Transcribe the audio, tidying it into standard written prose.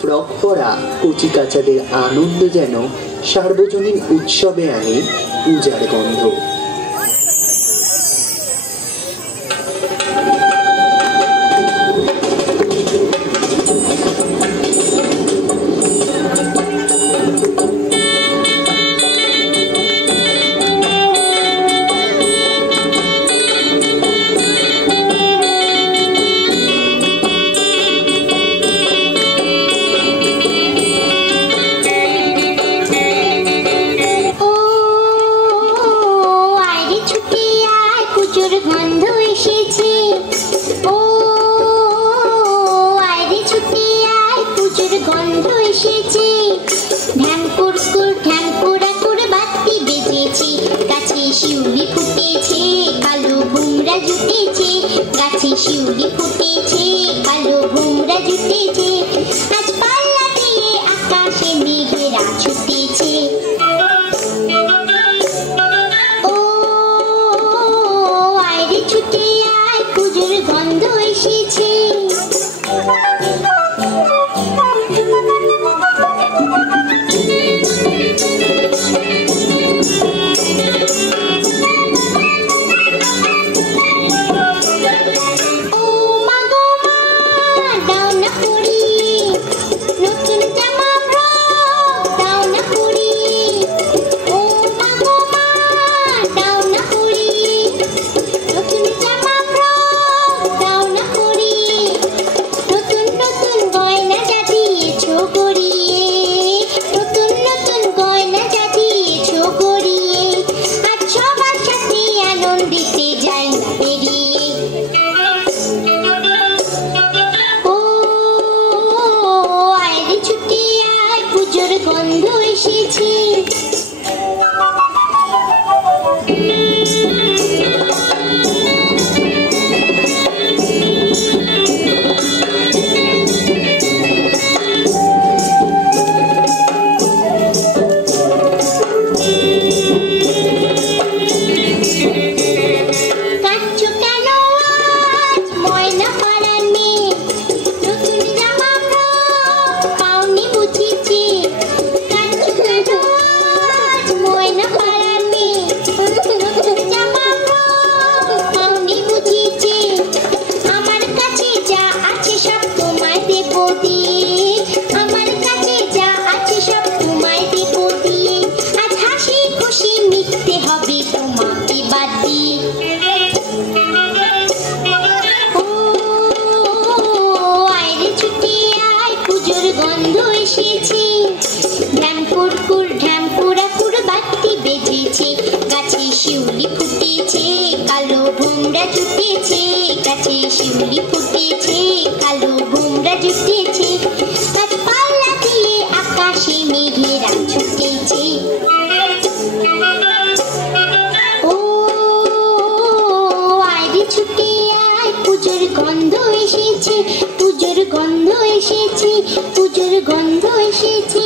Frock পরা কচিকাচাদের আনন্দ যেন সার্বজনীন উৎসবে আনে পূজার গন্ধ। শিউলি ফুটেছে, কালো ভোমরা জুটেছে, আজ পাল্লা দিয়ে আকাশে মেঘেরা ছুটেছে। ও আয়রে ছুটে আয়, পুজোর গন্ধ এসেছে। গন্ধ এসেছে। শিউলি ফুটেছে, কালো ভোমরা জুটেছে, গাছে শিউলি ফুটেছে, কালো ভোমরা জুটেছে, আজ পাল্লা দিয়ে আকাশে মেঘেরা ছুটেছে। ও আয়রে ছুটে আয়, পুজোর গন্ধ এসেছে, পুজোর গন্ধ এসেছে, পুজোর গন্ধ এসেছে।